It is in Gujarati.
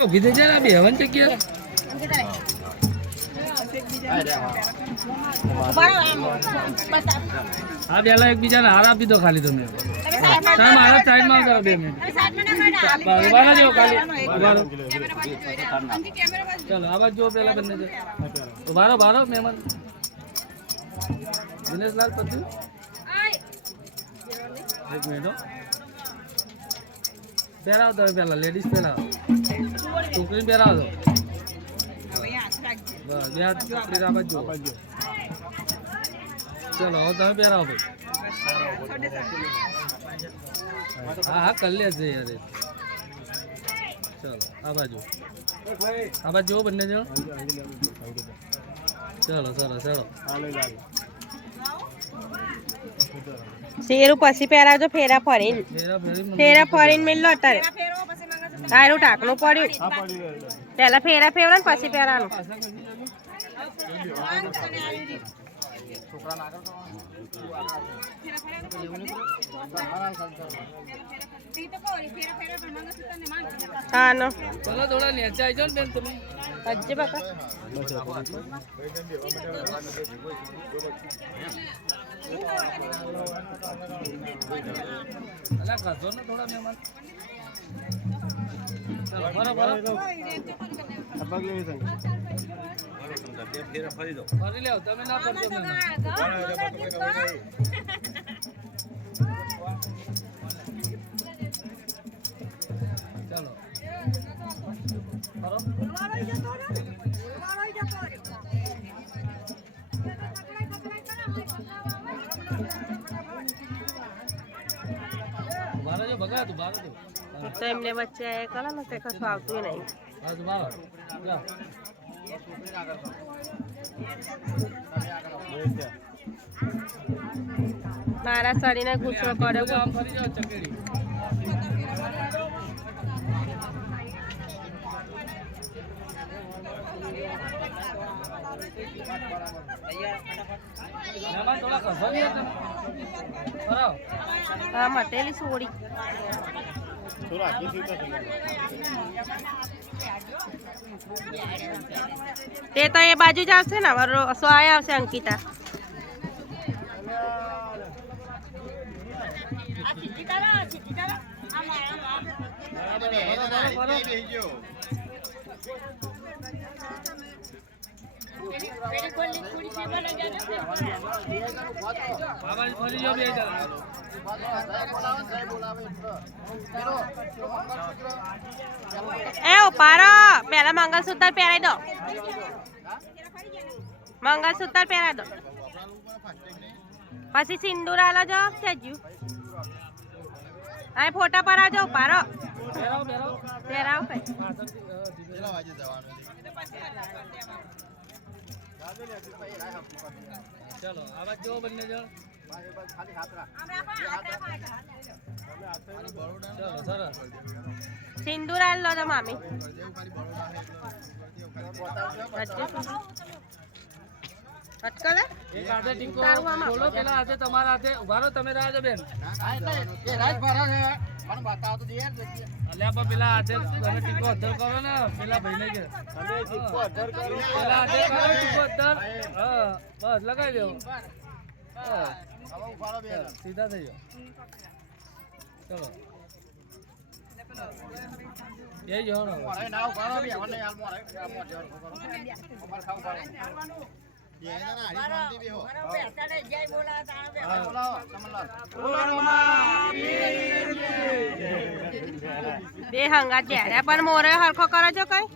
વિદેશ બેહવાની જગ્યા હા પેલા એકબીજાને હાર આપી દો ખાલી તમે મારા સાઈડમાં કરો 2 મિનિટ ચાલો આવાજ જો પેલા બંને ઉભારો ભારો મહેમાન દિનેશલાલ પછી એક મિનિટ પહેરાવ દો પેલા લેડીઝ પહેરાવ છોકરી પહેરાવ દો બસ ચલો હવે તમે પહેરાવો ભાઈ હા કરી લે છે યાર ચલો આ બાજુ જુઓ બંને જણ ચલો સરસ ચલો શેરું પછી પહેરાવજો ફેરા ફરીને મેલો અત્યારે તારું ટાકનું પડ્યું પેલા ફેરા ફેરવા ને પછી પહેરાનું હા નો ચલો થોડા નીચે આવી જાઓ ને બેન તમે હજે બકા અલા ખાસો ને થોડા મહેમાન ચલો બરાબર ફરી લેવ તમે ના ફરજો ચાલો બારો જો બગા તું બારો તો એમને વચ્ચે એ કરો ને તે કશું આવતું નહીં બારો બારો જા મારા શરીરને ગુસ્સો પડ્યો આમ ફરી જાઓ ચકેડી થોડા ખસો ને બરાબર હા મટેલી સોડી તે તો એ બાજુ જ આવશે ને સો આયા આવશે અંકિતા એ ઉપાડો પેલા મંગલસૂત્ર પહેરાઈ દો મંગલસૂત્ર પહેરાઈ દો પછી સિંદૂર આલો જો સેજુ આ ફોટા પરાજો ઉપાડો પહેરાવ ચલો આવાજ જો બંને જણ ચલો સરસ સિંદૂર આલો તો મામી અટકલે એક હાથે ટીકો બોલો પેલા હાથે તમારા હાથે ઉભા રહો તમે રાજો બેન અલ્યા પણ પેલા હાથે તમે ટીકો અધર કરો ને પેલા ભાઈને કે પેલા હાથે કરો ટીકો અધર હા બસ લગાવી દેવો સીધા થઈ જાઓ ચલો એ જો બે હંગા ચહેરા પણ મોરે હરખો કરો છો કઈ